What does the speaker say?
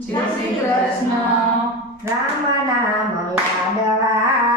Jai Krishna. Rama Nama